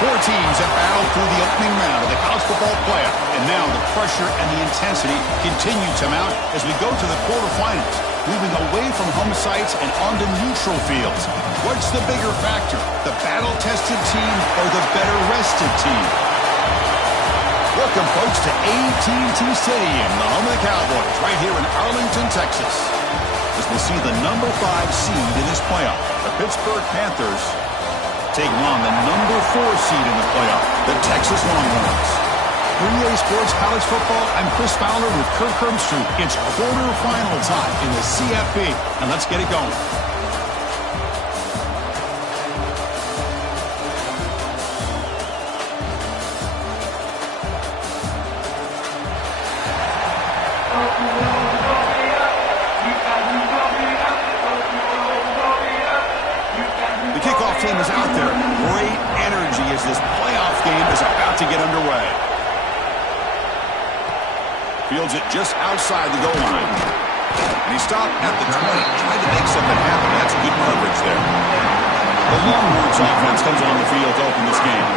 Four teams have battled through the opening round of the college football playoff, and now the pressure and the intensity continue to mount as we go to the quarterfinals, moving away from home sites and onto neutral fields. What's the bigger factor, the battle-tested team or the better-rested team? Welcome, folks, to AT&T Stadium, the home of the Cowboys, right here in Arlington, Texas, as we'll see the number 5 seed in this playoff, the Pittsburgh Panthers, taking on the number 4 seed in the playoff, the Texas Longhorns. For EA Sports College Football, I'm Chris Fowler with Kirk Herbstreit. It's quarterfinal time in the CFP, and let's get it going. Team is out there. Great energy as this playoff game is about to get underway. Fields it just outside the goal line. And he stopped at the 20, trying to make something happen. That's good coverage there. The Longhorns offense comes on the field to open this game.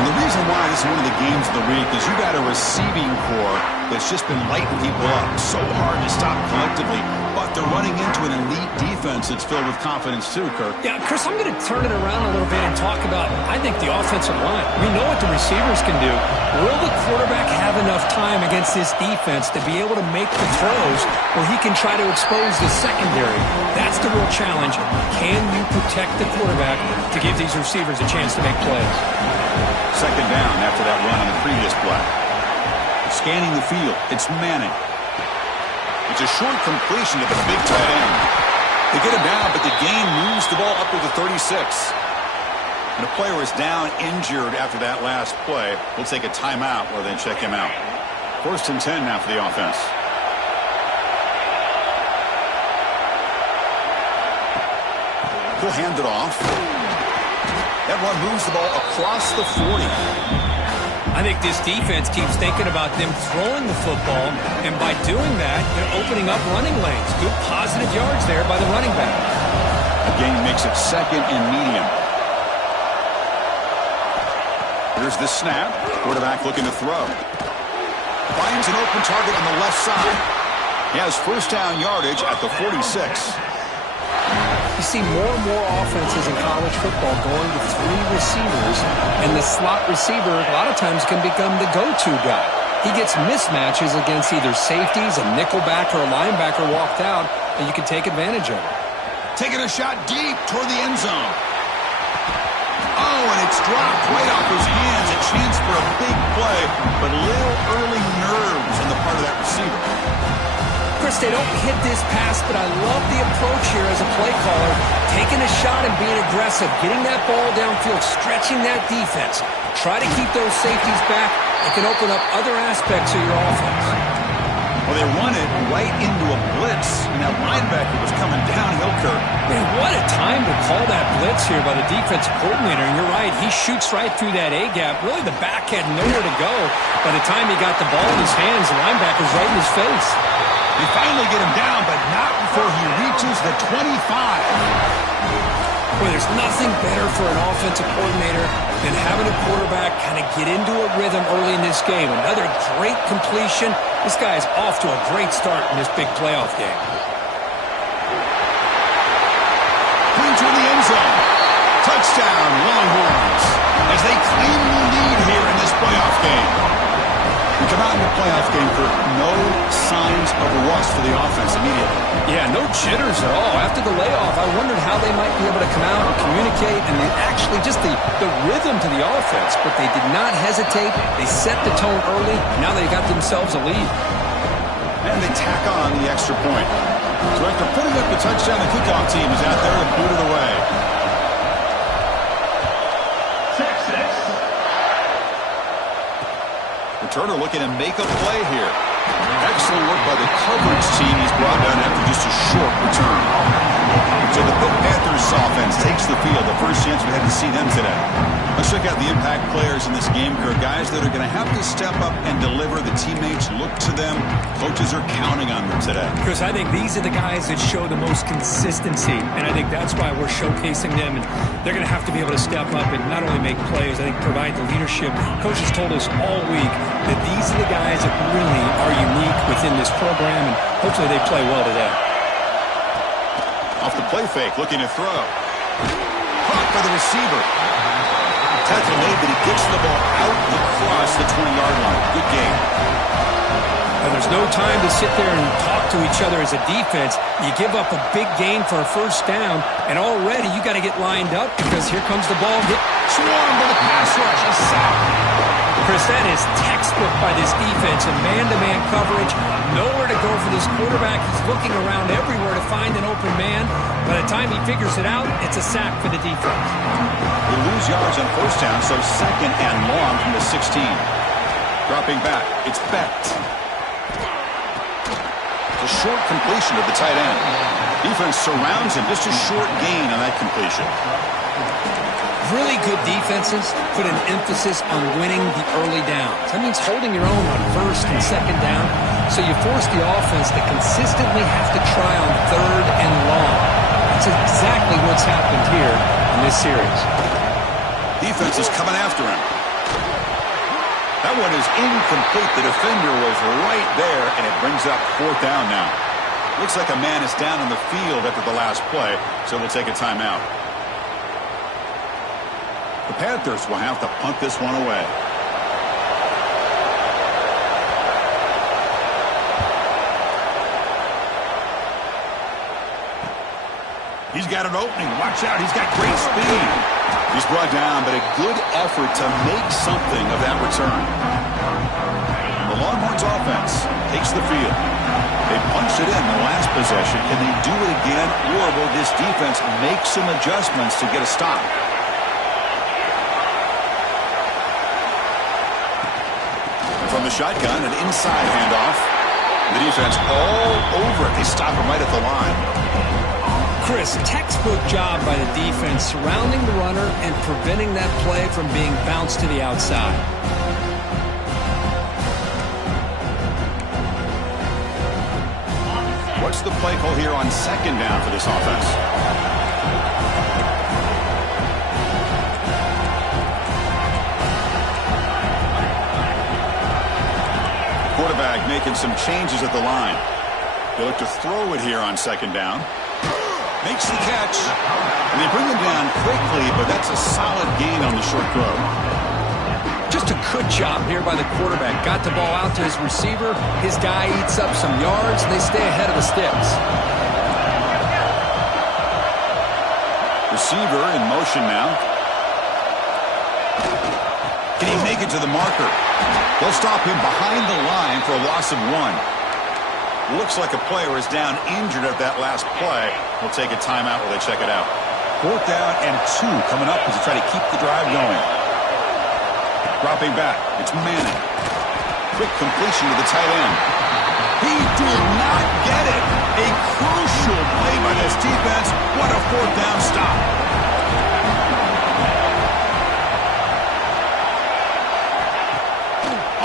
And the reason why this is one of the games of the week is you got a receiving core that's just been lighting people up. So hard to stop collectively. But they're running into an elite defense that's filled with confidence too, Kirk. Yeah, Chris, I'm going to turn it around a little bit and talk about, I think, the offensive line. We know what the receivers can do. Will the quarterback have enough time against this defense to be able to make the throws where he can try to expose the secondary? That's the real challenge. Can you protect the quarterback to give these receivers a chance to make plays? Second down after that run on the previous play. Scanning the field, it's Manning. It's a short completion to the big tight end. They get him down, but the gain moves the ball up to the 36. And a player is down injured after that last play. We'll take a timeout while they check him out. 1st and 10 now for the offense. He'll hand it off. That one moves the ball across the 40. I think this defense keeps thinking about them throwing the football, and by doing that, they're opening up running lanes. Good positive yards there by the running back. The gain makes it 2nd and medium. Here's the snap. Quarterback looking to throw. Finds an open target on the left side. He has first down yardage at the 46. You see more and more offenses in college football going to 3 receivers, and the slot receiver a lot of times can become the go-to guy. He gets mismatches against either safeties, a nickelback, or a linebacker walked out, and you can take advantage of it. Taking a shot deep toward the end zone. Oh, and it's dropped right off his hands. A chance for a big play, but little early nerves on the part of that receiver. Chris, they don't hit this pass, but I love the approach here as a play caller. Taking a shot and being aggressive, getting that ball downfield, stretching that defense. Try to keep those safeties back. It can open up other aspects of your offense. Well, they run it right into a blitz, and that linebacker was coming downhill, Kirk. Man, what a time to call that blitz here by the defensive coordinator. And you're right, he shoots right through that A-gap. Really, the back had nowhere to go. By the time he got the ball in his hands, the linebacker's right in his face. They finally get him down, but not before he reaches the 25. Boy, there's nothing better for an offensive coordinator than having a quarterback kind of get into a rhythm early in this game. Another great completion. This guy is off to a great start in this big playoff game. Clean to the end zone. Touchdown, Longhorns, as they claim the lead here in this playoff game. We come out in the playoff game for no signs of rust for the offense immediately. Yeah, no jitters at all. After the layoff, I wondered how they might be able to come out and communicate, and they actually just the rhythm to the offense, but they did not hesitate. They set the tone early. Now they got themselves a lead. And they tack on the extra point. So after putting up the touchdown, the kickoff team is out there to boot it away. Turner looking to make a play here. Excellent work by the coverage team. He's brought down after just a short return. So the Pitt Panthers offense takes the field. The first chance we had to see them today. Let's check out the impact players in this game, Kirk. Guys that are going to have to step up and deliver. The teammates look to them. Coaches are counting on them today. Chris, I think these are the guys that show the most consistency, and I think that's why we're showcasing them. And they're going to have to be able to step up and not only make plays, I think provide the leadership. Coaches told us all week that these are the guys that really are unique within this program, and hopefully they play well today. Off the play fake, looking to throw. Caught by the receiver. Tackle made, but he gets the ball out across the 20-yard line. Good game. And there's no time to sit there and talk to each other as a defense. You give up a big gain for a first down, and already you got to get lined up because here comes the ball. Swarmed by the pass rush. A sack. Chris, that is textbook by this defense and man-to-man coverage. Nowhere to go for this quarterback. He's looking around everywhere to find an open man. By the time he figures it out, it's a sack for the defense. They lose yards on first down, so second and long from the 16. Dropping back, it's Becht. It's a short completion to the tight end. Defense surrounds him, just a short gain on that completion. Really good defenses put an emphasis on winning the early downs. That means holding your own on first and second down, so you force the offense to consistently have to try on third and long. That's exactly what's happened here in this series. Defense is coming after him. That one is incomplete. The defender was right there, and it brings up fourth down now. Looks like a man is down on the field after the last play, so we'll take a timeout. The Panthers will have to punt this one away. He's got an opening. Watch out. He's got great speed. He's brought down, but a good effort to make something of that return. The Longhorns offense takes the field. They punched it in the last possession. Can they do it again, or will this defense make some adjustments to get a stop? From the shotgun, an inside handoff. The defense all over it. They stop him right at the line. Chris, textbook job by the defense surrounding the runner and preventing that play from being bounced to the outside. What's the play call here on second down for this offense? Quarterback making some changes at the line. They look to throw it here on second down. Makes the catch. And they bring him down quickly, but that's a solid gain on the short throw. Just a good job here by the quarterback. Got the ball out to his receiver. His guy eats up some yards, and they stay ahead of the sticks. Receiver in motion now. Can he make it to the marker? They'll stop him behind the line for a loss of 1. Looks like a player is down injured at that last play. We'll take a timeout while they check it out. Fourth down and 2 coming up as they try to keep the drive going. Dropping back, it's Manning. Quick completion to the tight end. He did not get it. A crucial play by this defense. What a fourth down stop.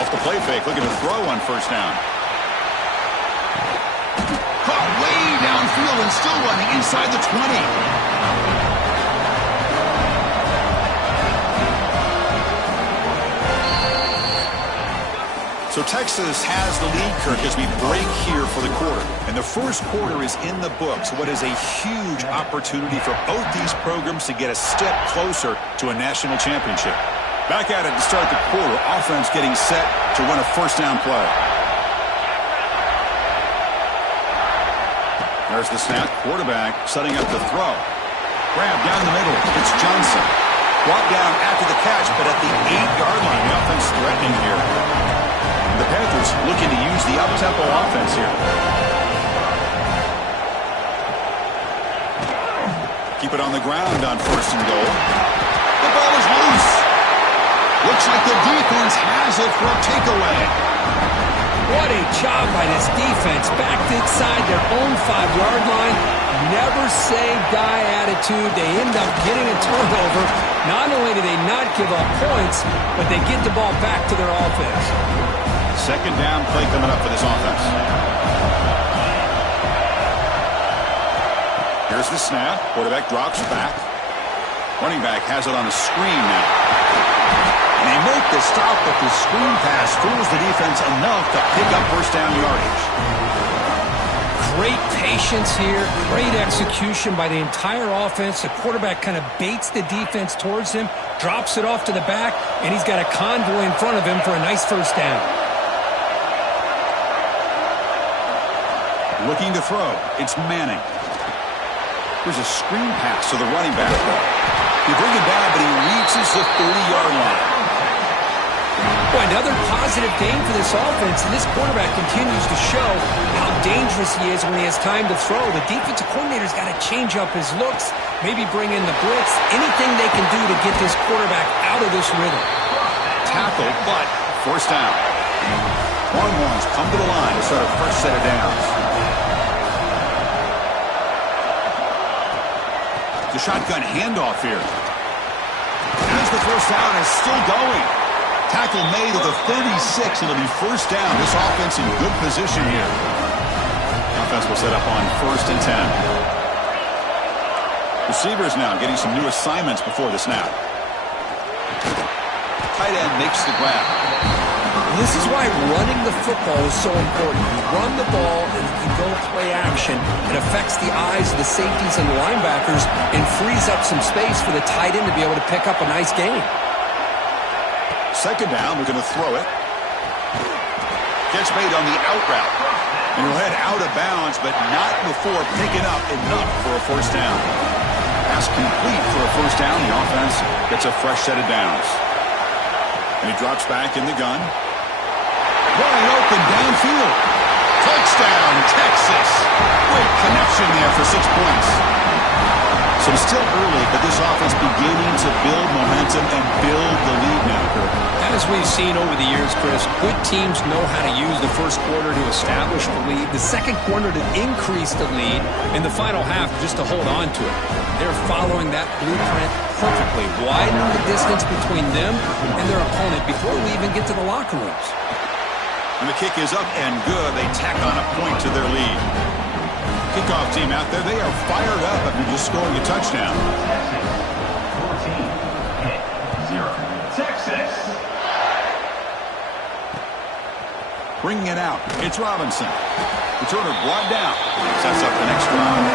Off the play fake, looking to throw on first down. Caught way downfield and still running inside the 20. So Texas has the lead, Kirk, as we break here for the quarter. And the first quarter is in the books. What is a huge opportunity for both these programs to get a step closer to a national championship. Back at it to start the quarter. Offense getting set to run a first down play. There's the snap. Quarterback setting up the throw. Grab down the middle. It's Johnson. Brought down after the catch, but at the 8-yard line, the offense threatening here. The Panthers looking to use the up-tempo offense here. Keep it on the ground on first and goal. The ball is loose. Looks like the defense has it for a takeaway. What a job by this defense. Backed inside their own 5-yard line. Never say die attitude. They end up getting a turnover. Not only do they not give up points, but they get the ball back to their offense. Second down play coming up for this offense. Here's the snap. Quarterback drops back. Running back has it on a screen now. And they make the stop, but the screen pass fools the defense enough to pick up first down yardage. Great patience here. Great execution by the entire offense. The quarterback kind of baits the defense towards him, drops it off to the back, and he's got a convoy in front of him for a nice first down. Looking to throw. It's Manning. Here's a screen pass to the running back. He brings it down, but he reaches the 30-yard line. Boy, another positive game for this offense, and this quarterback continues to show how dangerous he is when he has time to throw. The defensive coordinator's got to change up his looks, maybe bring in the blitz, anything they can do to get this quarterback out of this rhythm. Tackle, but first down. Longhorns come to the line to start a first set of downs. The shotgun handoff here. As the first down is still going. Tackle made at the 36. It'll be first down. This offense in good position here. The offense will set up on 1st and 10. Receivers now getting some new assignments before the snap. Tight end makes the grab. This is why running the football is so important. You run the ball and you go play action. It affects the eyes of the safeties and the linebackers and frees up some space for the tight end to be able to pick up a nice gain. Second down, we're going to throw it. Catch made on the out route. And he'll head out of bounds, but not before picking up enough for a first down. Pass complete for a first down. The offense gets a fresh set of downs. And he drops back in the gun. Wide open downfield. Touchdown, Texas. Great connection there for 6 points. So it's still early, but this offense beginning to build momentum and build the lead now, Kirk. As we've seen over the years, Chris, good teams know how to use the first quarter to establish the lead, the second quarter to increase the lead, and the final half just to hold on to it. They're following that blueprint perfectly, widening the distance between them and their opponent before we even get to the locker rooms. And the kick is up and good. They tack on a point to their lead. Kickoff team out there, they are fired up after just scoring a touchdown. 14-0. Texas. Bringing it out, it's Robinson. Returner brought down. Sets up the next drive.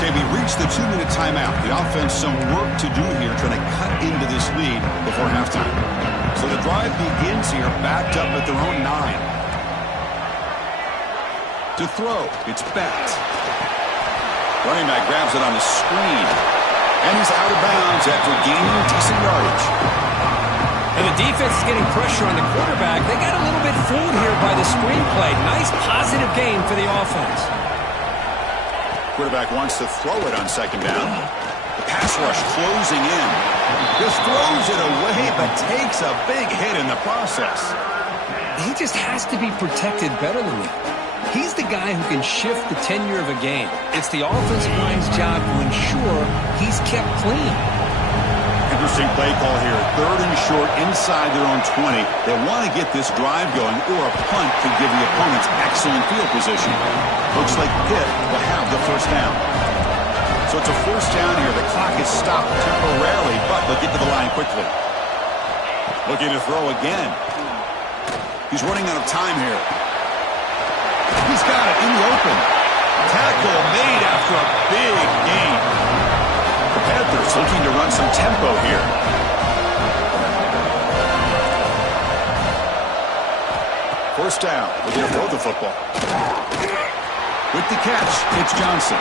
Okay, we reached the 2-minute timeout. The offense some work to do here trying to cut into this lead before halftime. So the drive begins here backed up at their own 9. To throw, it's Beck. Running back grabs it on the screen. And he's out of bounds after gaining decent yardage. And the defense is getting pressure on the quarterback. They got a little bit fooled here by the screen play. Nice positive gain for the offense. Quarterback wants to throw it on second down. The pass rush closing in. Just throws it away, but takes a big hit in the process. He just has to be protected better than that. He's the guy who can shift the tenure of a game. It's the offensive line's job to ensure he's kept clean. Interesting play call here. 3rd and short inside their own 20. They want to get this drive going, or a punt could give the opponents excellent field position. Looks like Pitt will have the first down. So it's a first down here. The clock is stopped temporarily, but they'll get to the line quickly. Looking to throw again. He's running out of time here. He's got it in the open. Tackle made after a big gain. The Panthers looking to run some tempo here. First down. We're going to throw the football. With the catch, it's Johnson.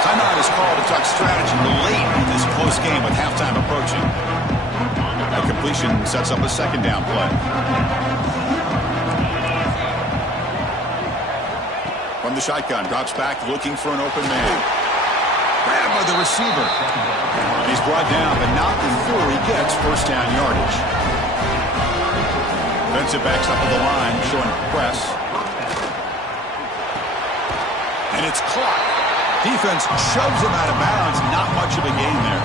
Timeout is called to talk strategy late in this close game with halftime approaching. A completion sets up a second down play. From the shotgun, drops back, looking for an open man. Grabbed by the receiver. He's brought down, but not before he gets first down yardage. Defensive backs up to the line, showing press. And it's caught. Defense shoves him out of bounds. Not much of a gain there.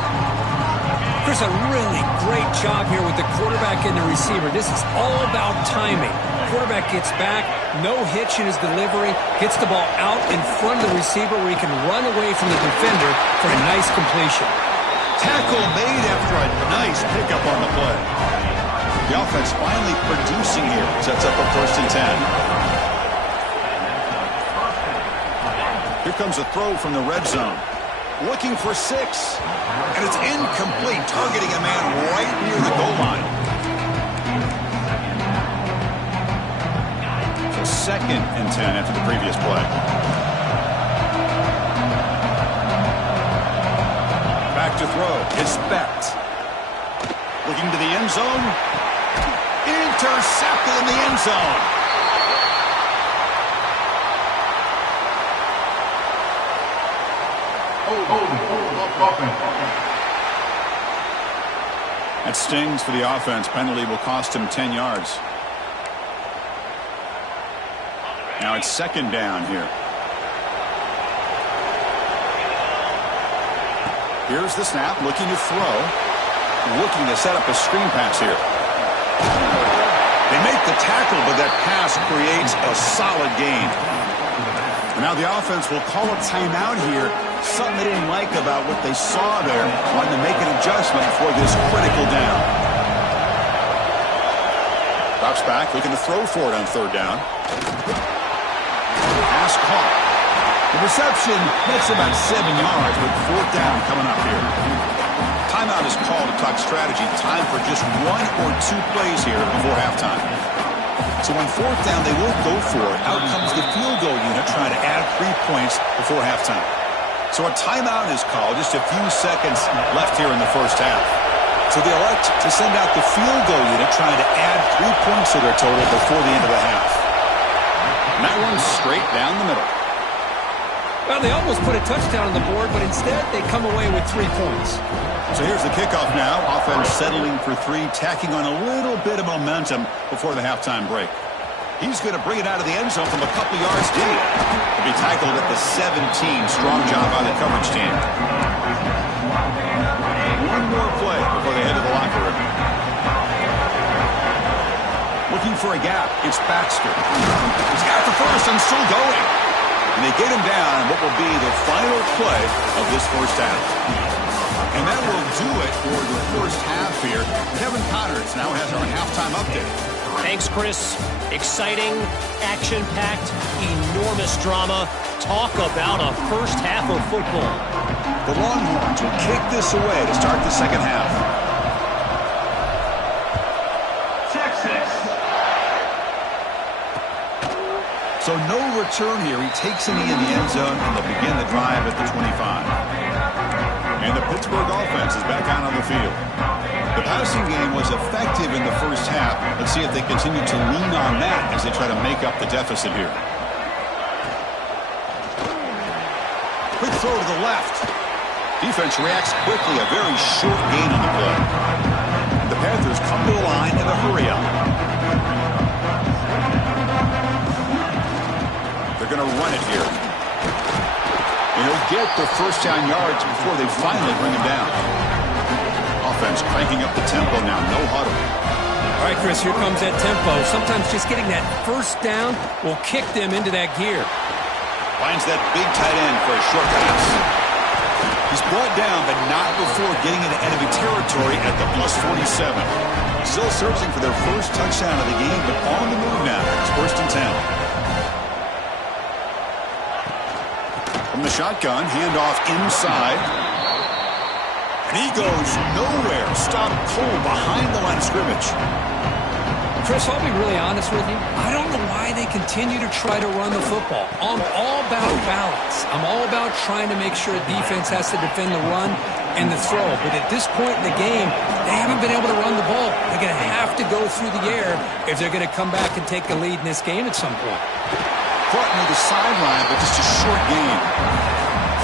Chris, a really great job here with the quarterback and the receiver. This is all about timing. Quarterback gets back, no hitch in his delivery, gets the ball out in front of the receiver where he can run away from the defender for a nice completion. Tackle made after a nice pickup on the play. The offense finally producing here. Sets up a 1st and 10. Here comes a throw from the red zone. Looking for 6. And it's incomplete, targeting a man right near the goal line. So 2nd and 10 after the previous play. Back to throw. It's Becht. Looking to the end zone. Intercepted in the end zone. That stings for the offense. Penalty will cost him 10 yards. Now it's 2nd down here. Here's the snap, looking to throw. Looking to set up a screen pass here. They make the tackle, but that pass creates a solid gain. Now the offense will call a timeout here. Something they didn't like about what they saw there. Wanting to make an adjustment for this critical down. Drops back, looking to throw for it on 3rd down. Pass caught. The reception makes about 7 yards with 4th down coming up here. Timeout is called to talk strategy. Time for just 1 or 2 plays here before halftime. So on 4th down, they will go for it. Out comes the field goal unit trying to add 3 points before halftime. So a timeout is called. Just a few seconds left here in the first half. So they elect to send out the field goal unit trying to add 3 points to their total before the end of the half. And that one's straight down the middle. Well, they almost put a touchdown on the board, but instead they come away with 3 points. So here's the kickoff now. Offense settling for 3, tacking on a little bit of momentum before the halftime break. He's going to bring it out of the end zone from a couple yards deep. He'll be tackled at the 17. Strong job by the coverage team. One more play before they head to the locker room. Looking for a gap. It's Baxter. He's got the first and still going. And they get him down what will be the final play of this first half. And that will do it for the first half here. Kevin Connors now has our halftime update. Thanks, Chris. Exciting, action-packed, enormous drama. Talk about a first half of football. The Longhorns will kick this away to start the second half. Texas. So no return here. He takes a knee in the end zone, and they'll begin the drive at the 25. And the Pittsburgh offense is back out on the field. The passing game was effective in the first half. Let's see if they continue to lean on that as they try to make up the deficit here. Quick throw to the left. Defense reacts quickly. A very short gain on the play. The Panthers come to the line in a hurry up. They're going to run it here. And he'll get the first down yards before they finally bring him down. Offense cranking up the tempo now. No huddle. All right, Chris, here comes that tempo. Sometimes just getting that first down will kick them into that gear. Finds that big tight end for a short pass. He's brought down, but not before getting into enemy territory at the plus 47. Still searching for their first touchdown of the game, but on the move now. It's 1st and 10. From the shotgun, handoff inside. And he goes nowhere. Stopped cold behind the line of scrimmage. Chris, I'll be really honest with you. I don't know why they continue to try to run the football. I'm all about balance. I'm all about trying to make sure defense has to defend the run and the throw. But at this point in the game, they haven't been able to run the ball. They're going to have to go through the air if they're going to come back and take the lead in this game at some point. Caught near the sideline, but just a short gain.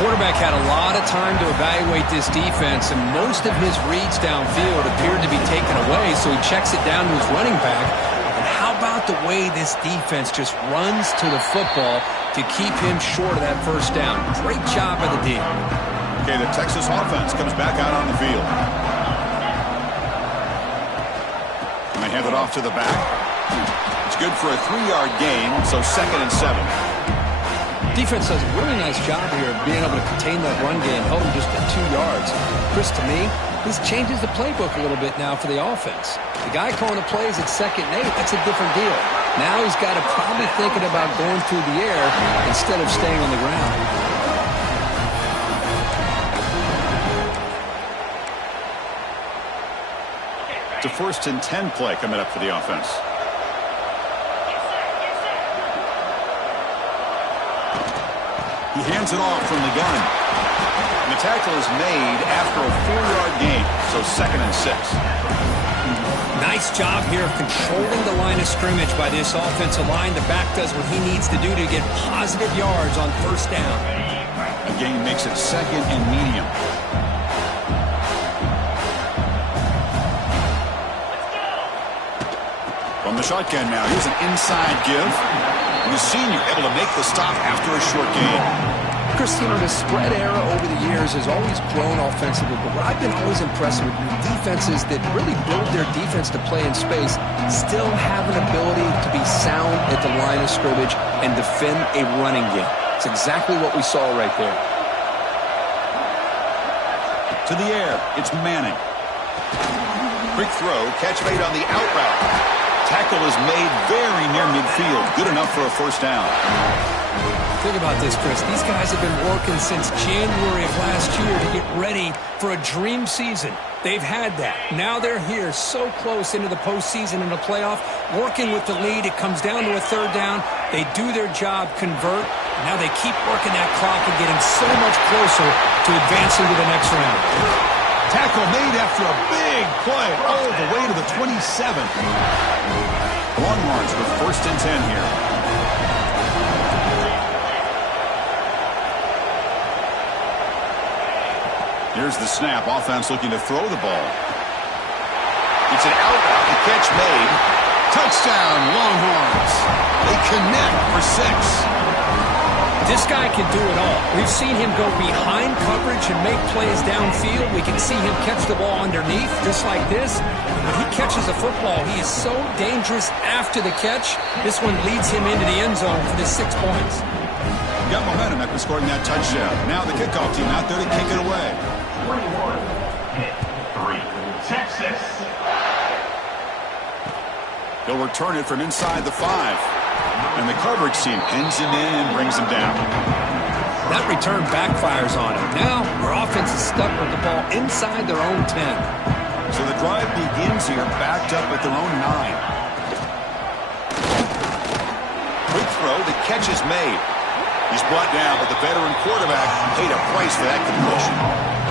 Quarterback had a lot of time to evaluate this defense, and most of his reads downfield appeared to be taken away, so he checks it down to his running back. And how about the way this defense just runs to the football to keep him short of that first down? Great job by the D. Okay, the Texas offense comes back out on the field. And they hand it off to the back. It's good for a 3-yard gain, so 2nd and 7. Defense does a really nice job here of being able to contain that run game, held him just at 2 yards. Chris, to me, this changes the playbook a little bit now for the offense. The guy calling the plays at 2nd and 8, that's a different deal. Now he's got to probably thinking about going through the air instead of staying on the ground. It's a 1st and 10 play coming up for the offense. He hands it off from the gun. And the tackle is made after a 4-yard gain, so 2nd and 6. Nice job here of controlling the line of scrimmage by this offensive line. The back does what he needs to do to get positive yards on 1st down. A gain makes it 2nd and medium. From the shotgun now, here's an inside give. And the senior able to make the stop after a short gain. Chris, you know, the spread era over the years has always grown offensively, but what I've been always impressed with defenses that really build their defense to play in space still have an ability to be sound at the line of scrimmage and defend a running game. It's exactly what we saw right there. To the air, it's Manning. Quick throw, catch made on the out route. Tackle is made very near midfield. Good enough for a 1st down. Think about this, Chris. These guys have been working since January of last year to get ready for a dream season. They've had that. Now they're here so close into the postseason and the playoff, working with the lead. It comes down to a 3rd down. They do their job, convert. Now they keep working that clock and getting so much closer to advancing to the next round. Tackle made after a big play all the way to the 27. Longhorns with 1st and 10 here. Here's the snap. Offense looking to throw the ball. It's an out route. The catch made. Touchdown, Longhorns. They connect for 6. This guy can do it all. We've seen him go behind coverage and make plays downfield. We can see him catch the ball underneath, just like this. When he catches a football, he is so dangerous after the catch. This one leads him into the end zone for the 6 points. Got momentum after scoring that touchdown. Now the kickoff team out there to kick it away. 21, Pitt, 3, Texas. He'll return it from inside the 5. And the coverage team pins him in and brings him down. That return backfires on him. Now, their offense is stuck with the ball inside their own 10. So the drive begins here backed up at their own 9. Quick throw, the catch is made. He's brought down, but the veteran quarterback paid a price for that completion.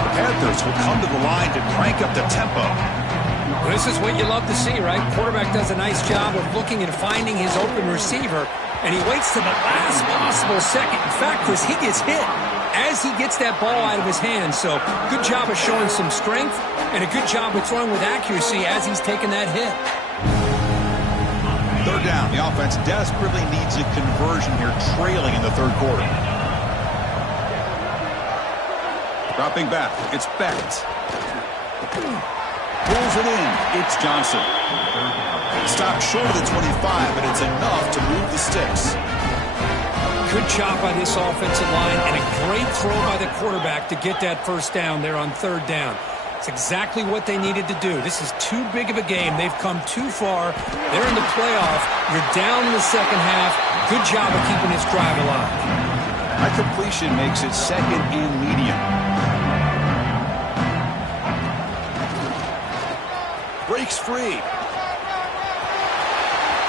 The Panthers will come to the line to crank up the tempo. Well, this is what you love to see, right? Quarterback does a nice job of looking and finding his open receiver, and he waits to the last possible second. In fact, Chris, he gets hit as he gets that ball out of his hands. So good job of showing some strength and a good job of throwing with accuracy as he's taking that hit. 3rd down. The offense desperately needs a conversion here, trailing in the 3rd quarter. Dropping back, it's Becht. Pulls it in. It's Johnson. Stopped short of the 25, but it's enough to move the sticks. Good job by this offensive line and a great throw by the quarterback to get that 1st down there on 3rd down. It's exactly what they needed to do. This is too big of a game. They've come too far. They're in the playoff. You're down in the 2nd half. Good job of keeping this drive alive. That completion makes it 2nd and medium. Breaks free.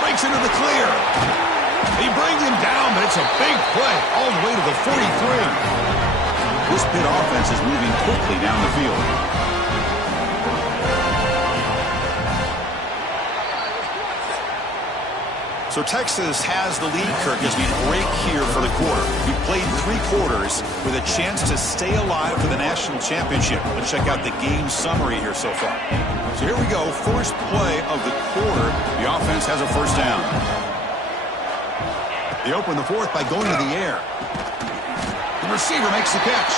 Breaks into the clear. He brings him down, but it's a big play all the way to the 43. This Pitt offense is moving quickly down the field. So Texas has the lead, Kirk, as we break here for the quarter. We played 3 quarters with a chance to stay alive for the national championship. Let's check out the game summary here so far. So here we go. First play of the quarter. The offense has a first down. They open the fourth by going to the air. The receiver makes the catch.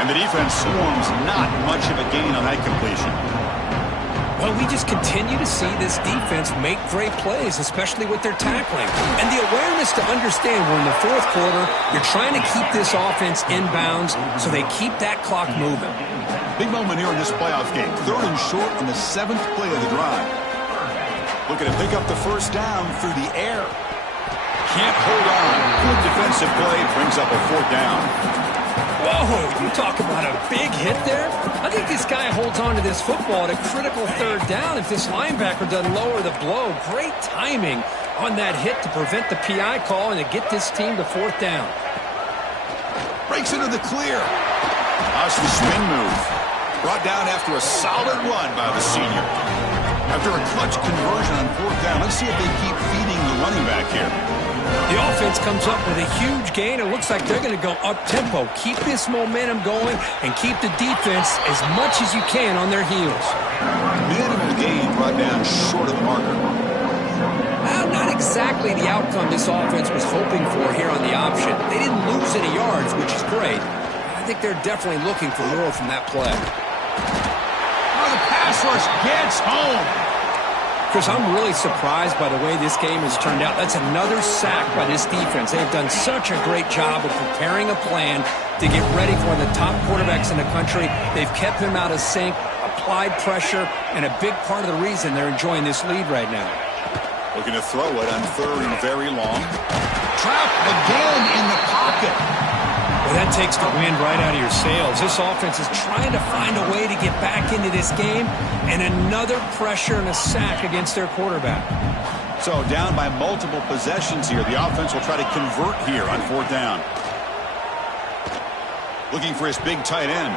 And the defense swarms not much of a gain on that completion. Well, we just continue to see this defense make great plays, especially with their tackling. And the awareness to understand we're in the fourth quarter, you're trying to keep this offense in bounds so they keep that clock moving. Big moment here in this playoff game. 3rd and short on the 7th play of the drive. Looking to pick up the first down through the air. Can't hold on. Good defensive play brings up a 4th down. Whoa, you talk about a big hit there. I think this guy holds on to this football at a critical 3rd down if this linebacker doesn't lower the blow. Great timing on that hit to prevent the PI call and to get this team to 4th down. Breaks into the clear. How's the spin move? Brought down after a solid run by the senior. After a clutch conversion on 4th down, let's see if they keep feeding the running back here. The offense comes up with a huge gain. It looks like they're going to go up-tempo. Keep this momentum going and keep the defense as much as you can on their heels. Minimal gain brought down short of the marker. Not exactly the outcome this offense was hoping for here on the option. They didn't lose any yards, which is great. I think they're definitely looking for more from that play. Oh, the pass rush gets home. Chris, I'm really surprised by the way this game has turned out. That's another sack by this defense. They've done such a great job of preparing a plan to get ready for one of the top quarterbacks in the country. They've kept him out of sync, applied pressure, and a big part of the reason they're enjoying this lead right now. Looking to throw it on 3rd and very long. Trap again in the pocket. Well, that takes the wind right out of your sails. This offense is trying to find a way to get back into this game, and another pressure and a sack against their quarterback. So down by multiple possessions here. The offense will try to convert here on 4th down. Looking for his big tight end.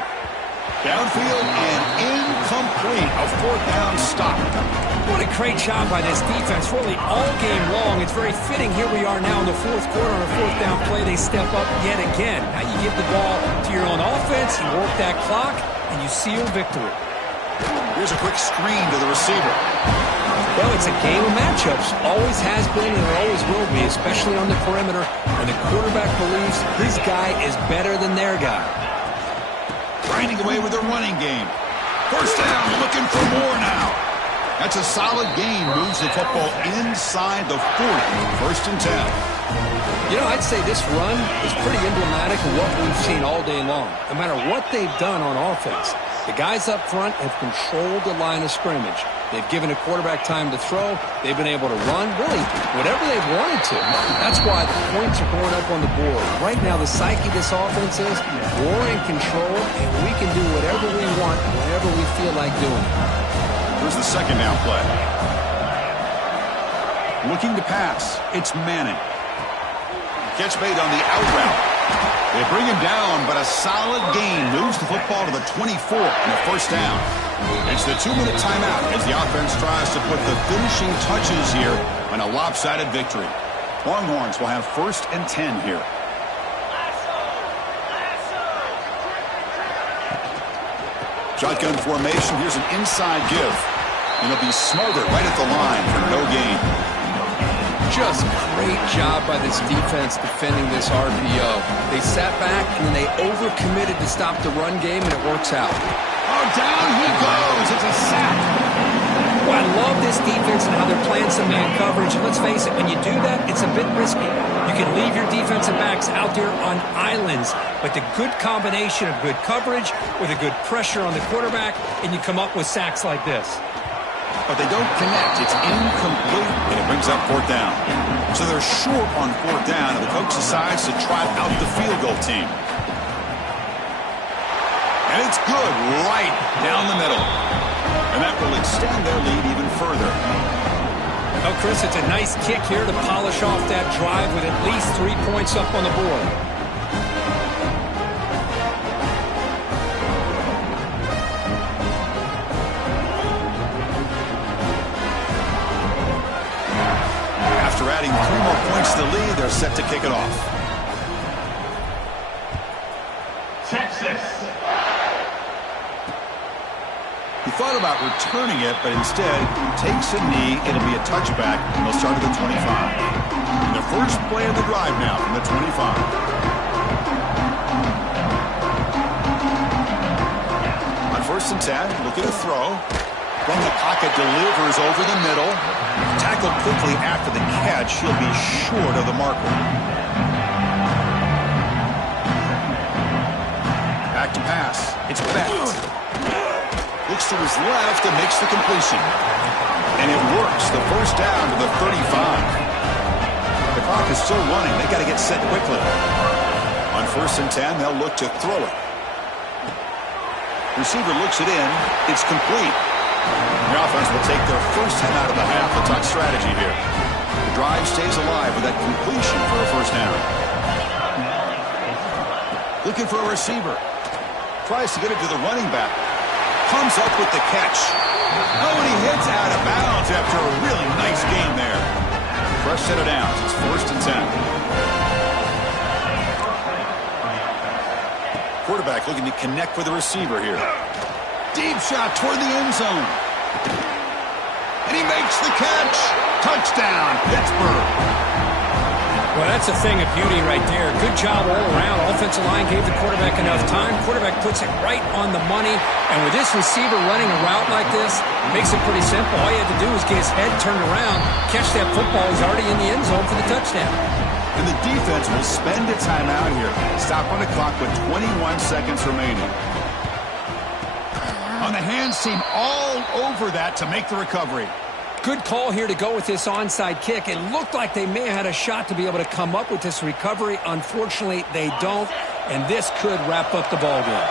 Downfield and incomplete. A 4th down stop. What a great job by this defense, really all game long. It's very fitting. Here we are now in the 4th quarter on a 4th down play. They step up yet again. Now you give the ball to your own offense, you work that clock, and you seal victory. Here's a quick screen to the receiver. Well, it's a game of matchups. Always has been and it always will be, especially on the perimeter when the quarterback believes his guy is better than their guy. Grinding away with their running game. First down, looking for more now. That's a solid gain. Moves the football inside the 40. 1st and 10. You know, I'd say this run is pretty emblematic of what we've seen all day long. No matter what they've done on offense, the guys up front have controlled the line of scrimmage. They've given a quarterback time to throw. They've been able to run, really, whatever they've wanted to. That's why the points are going up on the board. Right now, the psyche of this offense is we're in control, and we can do whatever we want, whenever we feel like doing it. Here's the 2nd down play. Looking to pass. It's Manning. Catch made on the out route. They bring him down, but a solid gain moves the football to the 24 and a 1st down. It's the 2-minute timeout as the offense tries to put the finishing touches here on a lopsided victory. Longhorns will have 1st and 10 here. Shotgun formation. Here's an inside give. And it'll be smothered right at the line for no gain. Just great job by this defense defending this RPO. They sat back and then they overcommitted to stop the run game, and it works out. Oh, down he goes. It's a sack. Well, I love this defense and how they're playing some man coverage. And let's face it, when you do that, it's a bit risky. You can leave your defensive backs out there on islands, but the good combination of good coverage with a good pressure on the quarterback, and you come up with sacks like this. But they don't connect. It's incomplete, and it brings up 4th down. So they're short on 4th down, and the coach decides to try out the field goal team. And it's good right down the middle. And that will extend their lead even further. Oh, Chris, it's a nice kick here to polish off that drive with at least 3 points up on the board. the lead. They're set to kick it off. Texas. He thought about returning it, but instead takes a knee. It'll be a touchback, and they'll start at the 25. And the first play of the drive now from the 25. On 1st and 10, looking to throw. From the pocket, delivers over the middle. Tackled quickly after the catch. He'll be short of the marker. Back to pass. It's Pitt. Looks to his left and makes the completion. And it works. The first down to the 35. The clock is still running. They got to get set quickly. On 1st and 10, they'll look to throw it. Receiver looks it in. It's complete. The offense will take their first 10 out of the half. A touch strategy here. The drive stays alive with that completion for a first down. Looking for a receiver. Tries to get it to the running back. Comes up with the catch. Oh, and he hits out of bounds after a really nice game there. Fresh set of downs. It's 1st and 10. Quarterback looking to connect with the receiver here. Deep shot toward the end zone. And he makes the catch. Touchdown, Pittsburgh. Well, that's a thing of beauty right there. Good job all around. Offensive line gave the quarterback enough time. Quarterback puts it right on the money. And with this receiver running a route like this, makes it pretty simple. All you had to do was get his head turned around, catch that football. He's already in the end zone for the touchdown. And the defense will spend its time out here. Stop on the clock with 21 seconds remaining. On the hands team all over that to make the recovery. Good call here to go with this onside kick. It looked like they may have had a shot to be able to come up with this recovery. Unfortunately, they don't, and this could wrap up the ball game.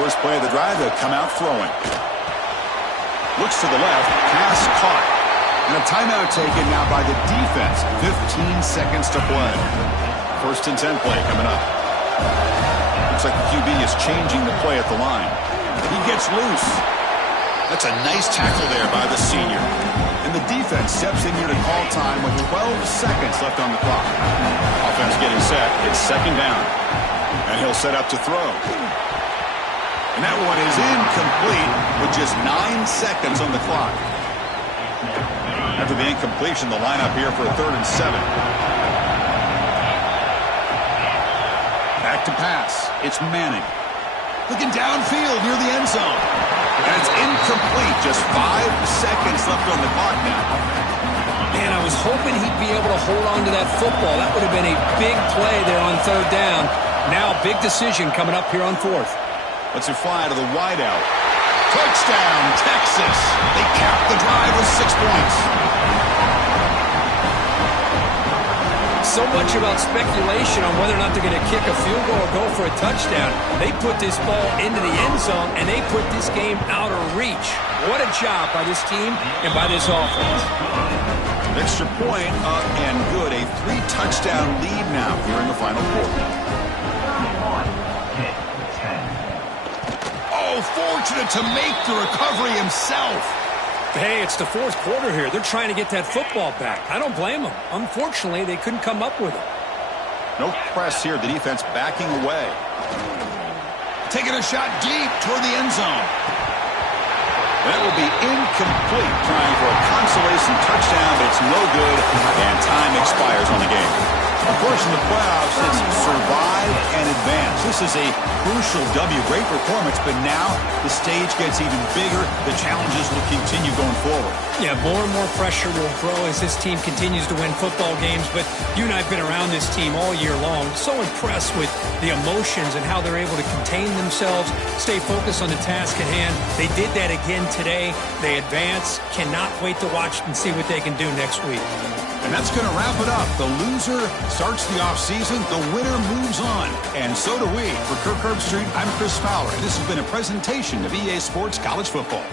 First play of the drive, they'll come out throwing. Looks to the left, pass caught. And a timeout taken now by the defense. 15 seconds to play. 1st and 10 play coming up. Looks like the QB is changing the play at the line. He gets loose. That's a nice tackle there by the senior. And the defense steps in here to call time with 12 seconds left on the clock. Offense getting set. It's 2nd down. And he'll set up to throw. And that one is incomplete with just 9 seconds on the clock. After the incompletion, the lineup here for a 3rd and 7. Back to pass. It's Manning. Looking downfield near the end zone. And it's incomplete. Just 5 seconds left on the clock now. Man, I was hoping he'd be able to hold on to that football. That would have been a big play there on 3rd down. Now, big decision coming up here on 4th. Let's fly to the wideout. Touchdown, Texas. They cap the drive with 6 points. So much about speculation on whether or not they're going to kick a field goal or go for a touchdown. They put this ball into the end zone, and they put this game out of reach. What a job by this team and by this offense. Extra point up and good. A 3-touchdown lead now here in the final quarter. Oh, fortunate to make the recovery himself. Hey, it's the 4th quarter here. They're trying to get that football back. I don't blame them. Unfortunately, they couldn't come up with it. No press here. The defense backing away. Taking a shot deep toward the end zone. That will be incomplete. Trying for a consolation touchdown, but it's no good, and time expires on the game. Of course, in the playoffs, it's survive and advance. This is a crucial W. Great performance, but now the stage gets even bigger. The challenges will continue going forward. Yeah, more and more pressure will grow as this team continues to win football games, but you and I have been around this team all year long. So impressed with the emotions and how they're able to contain themselves, stay focused on the task at hand. They did that again today. They advance. Cannot wait to watch and see what they can do next week. And that's going to wrap it up. The loser starts the offseason. The winner moves on. And so do we. For Kirk Herbstreit, I'm Chris Fowler. This has been a presentation of EA Sports College Football.